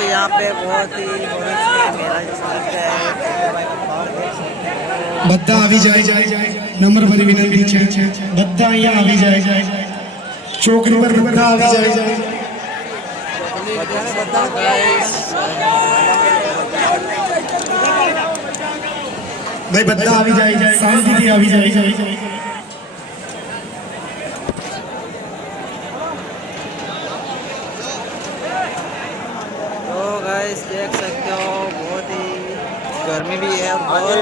यहाँ पे बहुत ही मेला जैसा लगता है। બધા આવી જાય નંબર ભરી વિનંતી છે બધા અહીંયા આવી જાય ચોકડી પર બધા આવી જાય ભાઈ બધા આવી જાય શાંતિથી આવી જાય तो गाइस देख सकते हो बहुत ही गर्मी भी है और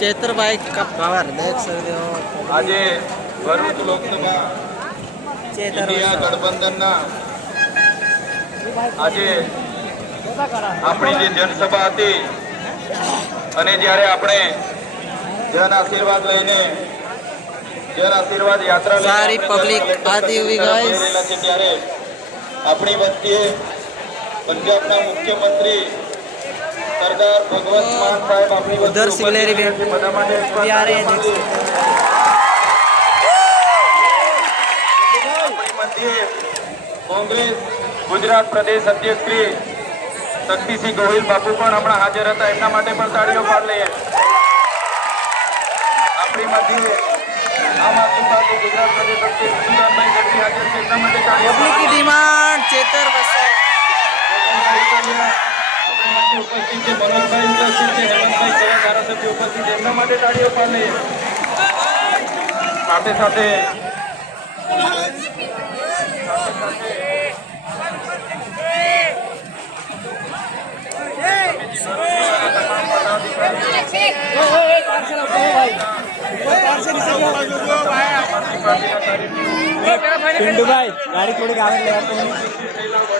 चैत्र बाइक का पावर देख सकते हो। आज भरूच लोकसभा इंडिया गठबंधनना આજે આપણી જે જનસભા હતી અને જ્યારે આપણે જન આશીર્વાદ લઈને જન આશીર્વાદ યાત્રા સારી પબ્લિક આતી हुई गाइस ત્યારે આપણી વચ્ચે પંજાબના મુખ્યમંત્રી સરદાર ભગવંત માન સાહેબ આપણી उधर सिवलेरी भी બધા માટે आ रहे हैं देख सकते हो। કોંગ્રેસ ગુજરાત પ્રદેશ અધ્યક્ષ શ્રી શક્તિસિંહ ગોહિલ બાપુ પણ હમણાં હાજર હતા, એમના માટે પણ તાળીઓ પાડ લઈએ। આપણી મધ્યે આમ આદમી પાર્ટી ગુજરાત પ્રદેશ અધ્યક્ષ સુદાનભાઈ ગઢવી હાજર છે, એમના માટે તાળીઓ पब्लिक की डिमांड चेतर वसाई ઉપસ્થિત છે, મનોજભાઈ ઉપસ્થિત છે, હેમંતભાઈ જેવા ધારાસભ્ય ઉપસ્થિત છે, એમના માટે તાળીઓ પાડ લઈએ। સાથે સાથે पिंडू भाई गाड़ी थोड़ी आगे ले आते हैं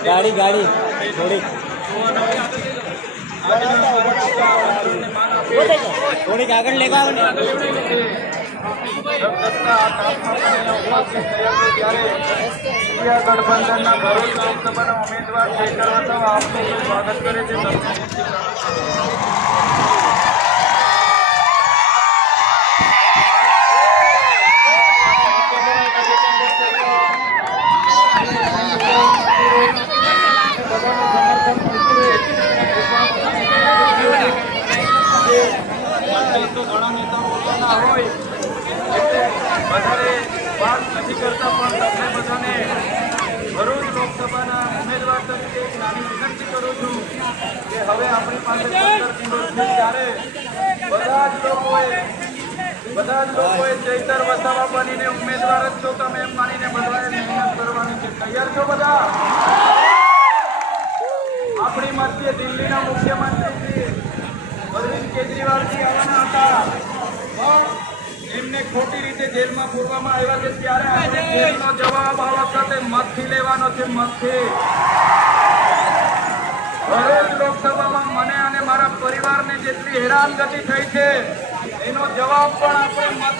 गाड़ी थोड़ी कागज लेगा ગઠબંધનના ભરૂચ લોકસભાના ઉમેદવાર ચેતર વસાવા આપનું સ્વાગત કરે છે। ઘણા નેતાઓ પોતાના હોય એટલે વધારે વાત નથી કરતા, પણ તમને બધાને ભરૂચ લોકસભાના ઉમેદવાર તરીકે એક નાની વિનંતી કરું છું કે હવે આપણી પાસે 15 દિવસ છે, ત્યારે બધા જ લોકોએ ચૈતર વસાવા બનીને ઉમેદવાર જ છો તમે એમ માનીને બધાએ મહેનત કરવાની છે। તૈયાર છો બધા? આપણી મધ્ય દિલ્હીના મુખ્યમંત્રી અરવિંદ કેજરીવાલજી આવવાના હતા, પણ એમને ખોટી રીતે જેલમાં પૂરવામાં આવ્યા છે, ત્યારે આપણે જેલનો જવાબ આ વખતે મતથી લેવાનો છે। મતથી ભરૂચ લોકસભામાં મને અને મારા પરિવારને જેટલી હેરાનગતિ થઈ છે એનો જવાબ પણ આપણે મત